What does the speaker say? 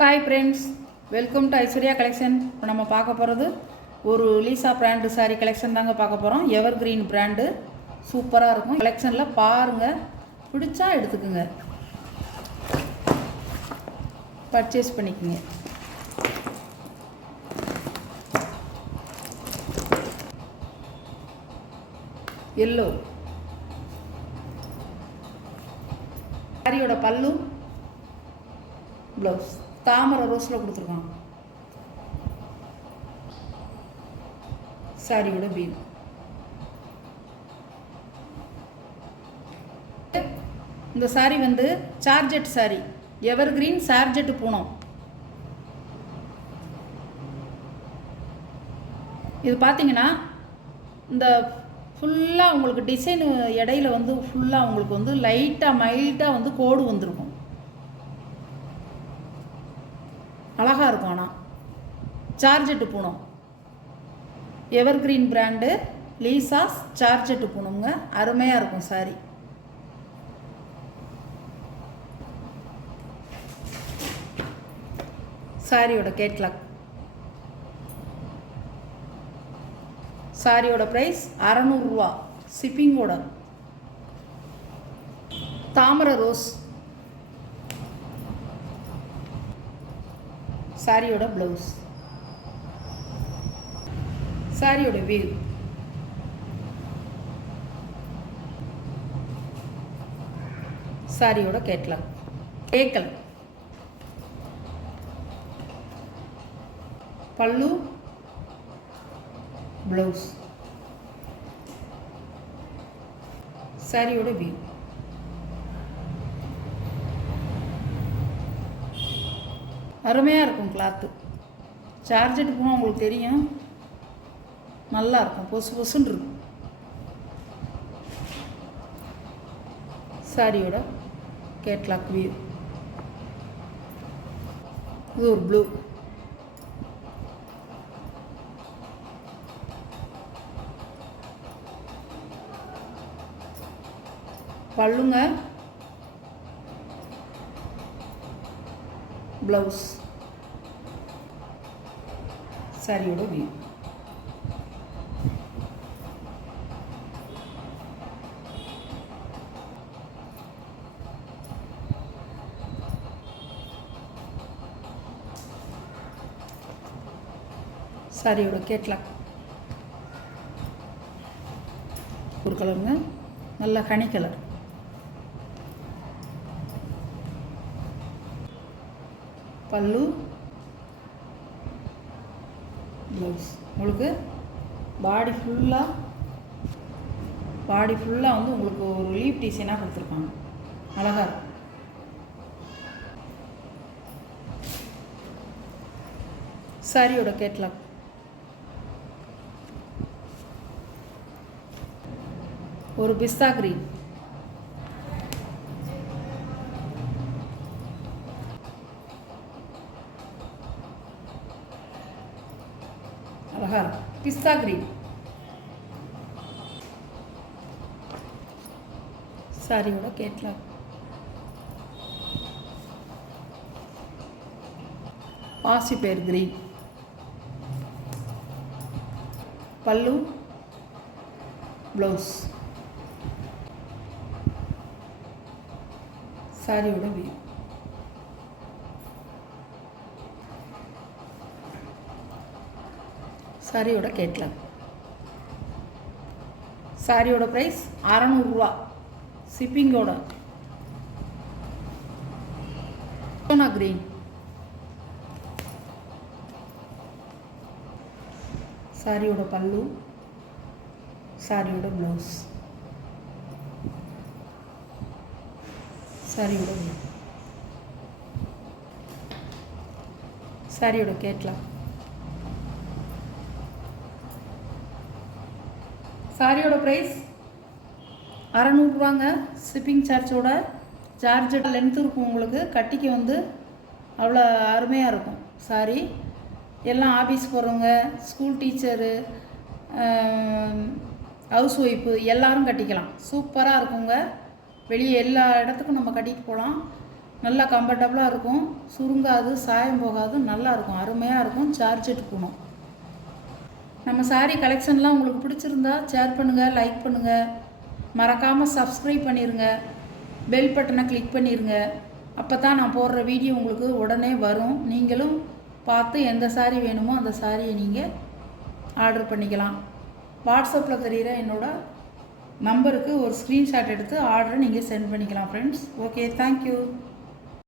Hi friends, welcome to Aishwarya collection. இப்போ நம்ம பார்க்க போகிறது ஒரு லீசா பிராண்டு சாரீ கலெக்ஷன் தாங்க பார்க்க போகிறோம். எவர் கிரீன் பிராண்டு சூப்பராக இருக்கும். கலெக்ஷனில் பாருங்கள், பிடிச்சா எடுத்துக்குங்க, பர்ச்சேஸ் பண்ணிக்கோங்க. எல்லோ சாரியோட பல்லு, ப்ளவுஸ் தாமரை ரோஸில் கொடுத்துருக்காங்க. சாரியோட பீம். இந்த சாரி வந்து சார்ஜெட் சாரி, எவர் கிரீன் சார்ஜெட் பூனம். இது பார்த்தீங்கன்னா இந்த ஃபுல்லாக உங்களுக்கு டிசைனு இடையில வந்து ஃபுல்லாக உங்களுக்கு வந்து லைட்டாக மைல்டாக வந்து கோடு வந்திருக்கும். அழகாக இருக்கும். ஆனால் சார்ஜெட்டு பூனம், எவர் கிரீன் பிராண்டு லீசாஸ் சார்ஜெட்டு பூனம்ங்க. அருமையாக இருக்கும் சாரி. சாரியோட கேட்லாக். சாரியோட ப்ரைஸ் 600 ரூபா ஷிப்பிங்கோட. தாமரை ரோஸ் சாரியோட ப்ளவுஸ். சாரியோட வியூ. சாரியோட கேட்லாக். ஏக்கல் பல்லு, ப்ளவுஸ். சாரியோட வியூ. அருமையாக இருக்கும் கிளாத்து. சார்ஜெட் போனால் உங்களுக்கு தெரியும், நல்லா இருக்கும், பொசு பொசுன்னு இருக்கும். சாரியோட கேட்லாக் வியூ. இது ஒரு ப்ளூ. பல்லுங்க, ப்ளவுஸ். சாரியோட வியூ. சாரியோட கேட்லாக். ஒரு கலருங்க, நல்ல ஹனி கலர். பல்லு, ப்ளவுஸ். உங்களுக்கு பாடி ஃபுல்லாக வந்து உங்களுக்கு ஒரு லீப் டிசைனாக கொடுத்துருக்காங்க. அழகாக இருக்கும். சாரியோட கேட்லாக். ஒரு பிஸ்தா கிரீன். அழகா பிஸ்தா கிரீன். சாரியோட கேட்லாக். பாசிப்பயிர் கிரீன். பல்லு, ப்ளவுஸ். சாரியோட வியூ. சாரியோட கேட்லாக். சாரியோட ப்ரைஸ் 600 ரூபா ஷிப்பிங்கோட. சோனா கிரீன். சாரியோட பல்லு, சாரியோட ப்ளவுஸ். சாரியோட வியூ. சாரியோட கேட்லாக். சாரியோட ப்ரைஸ் 600 ரூபாங்க ஷிப்பிங் சார்ஜோட. சார்ஜோட லென்த்து இருக்கும் உங்களுக்கு. கட்டிக்கு வந்து அவ்வளோ அருமையாக இருக்கும் சாரி. எல்லாம் ஆஃபீஸ் போகிறவங்க, ஸ்கூல் டீச்சரு, ஹவுஸ் ஒய்ஃபு எல்லாரும் கட்டிக்கலாம். சூப்பராக இருக்குங்க. வெளியே எல்லா இடத்துக்கும் நம்ம கட்டிட்டு போகலாம். நல்லா கம்ஃபர்டபுளாக இருக்கும், சுருங்காது, சாயம் போகாது, நல்லா இருக்கும், அருமையாக இருக்கும். ஜார்ஜெட் பூனம். நம்ம சாரீ கலெக்ஷன்லாம் உங்களுக்கு பிடிச்சிருந்தா ஷேர் பண்ணுங்கள், லைக் பண்ணுங்கள், மறக்காமல் சப்ஸ்கிரைப் பண்ணிடுங்க, பெல் பட்டனை கிளிக் பண்ணிடுங்க. அப்போ தான் நான் போடுற வீடியோ உங்களுக்கு உடனே வரும். நீங்களும் பார்த்து எந்த சாரீ வேணுமோ அந்த சாரியை நீங்கள் ஆர்டர் பண்ணிக்கலாம். வாட்ஸ்அப்பில் தெரிகிற என்னோடய நம்பருக்கு ஒரு ஸ்க்ரீன்ஷாட் எடுத்து ஆர்டரை நீங்கள் சென்ட் பண்ணிக்கலாம் ஃப்ரெண்ட்ஸ். Okay, thank you.